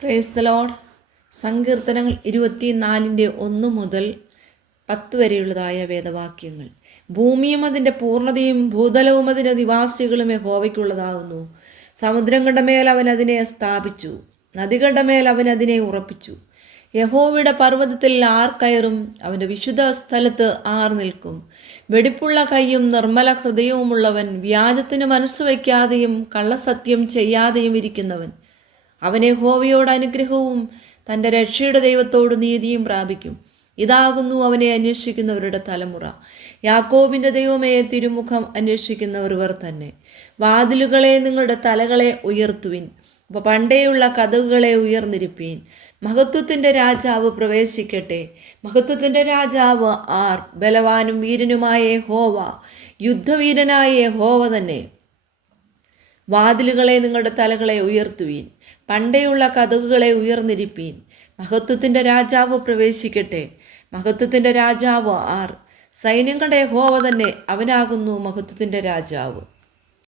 Praise the Lord. സങ്കീർത്തനങ്ങൾ 24:1 മുതൽ 10 വരെയുള്ളതായ വേദവാക്യങ്ങൾ. ഭൂമിയും അതിൻ്റെ പൂർണ്ണതയും ഭൂതലവും അതിൻ്റെ നിവാസികളും യഹോവയ്ക്കുള്ളതാകുന്നു. സമുദ്രങ്ങളുടെ മേൽ അവൻ അതിനെ സ്ഥാപിച്ചു, നദികളുടെ മേൽ അവൻ അതിനെ ഉറപ്പിച്ചു. യഹോവയുടെ പർവ്വതത്തിൽ ആർ കയറും? അവൻ്റെ വിശുദ്ധ സ്ഥലത്ത് ആർ നിൽക്കും? വെടിപ്പുള്ള കൈയും നിർമ്മല ഹൃദയവുമുള്ളവൻ, വ്യാജത്തിന് മനസ്സ് വയ്ക്കാതെയും കള്ളസത്യം ചെയ്യാതെയും ഇരിക്കുന്നവൻ. അവൻ യഹോവയോട് അനുഗ്രഹവും തൻ്റെ രക്ഷയുടെ ദൈവത്തോട് നീതിയും പ്രാപിക്കും. ഇതാകുന്നു അവനെ അന്വേഷിക്കുന്നവരുടെ തലമുറ. യാക്കോബിൻ്റെ ദൈവമേ, തിരുമുഖം അന്വേഷിക്കുന്നവർ തന്നെ. വാതിലുകളെ നിങ്ങളുടെ തലകളെ ഉയർത്തുവിൻ, പണ്ടേയുള്ള കതകുകളെ ഉയർന്നിരിപ്പീൻ. മഹത്വത്തിൻ്റെ രാജാവ് പ്രവേശിക്കട്ടെ. മഹത്വത്തിൻ്റെ രാജാവ് ആർ? ബലവാനും വീരനുമായ യഹോവ, യുദ്ധവീരനായ യഹോവ തന്നെ. വാതിലുകളെ നിങ്ങളുടെ തലകളെ ഉയർത്തുവീൻ, പണ്ടേയുള്ള കതകുകളെ ഉയർന്നിരിപ്പീൻ. മഹത്വത്തിൻ്റെ രാജാവ് പ്രവേശിക്കട്ടെ. മഹത്വത്തിൻ്റെ രാജാവ് ആർ? സൈന്യങ്ങളുടെ യഹോവ തന്നെ, അവനാകുന്നു മഹത്വത്തിൻ്റെ രാജാവ്.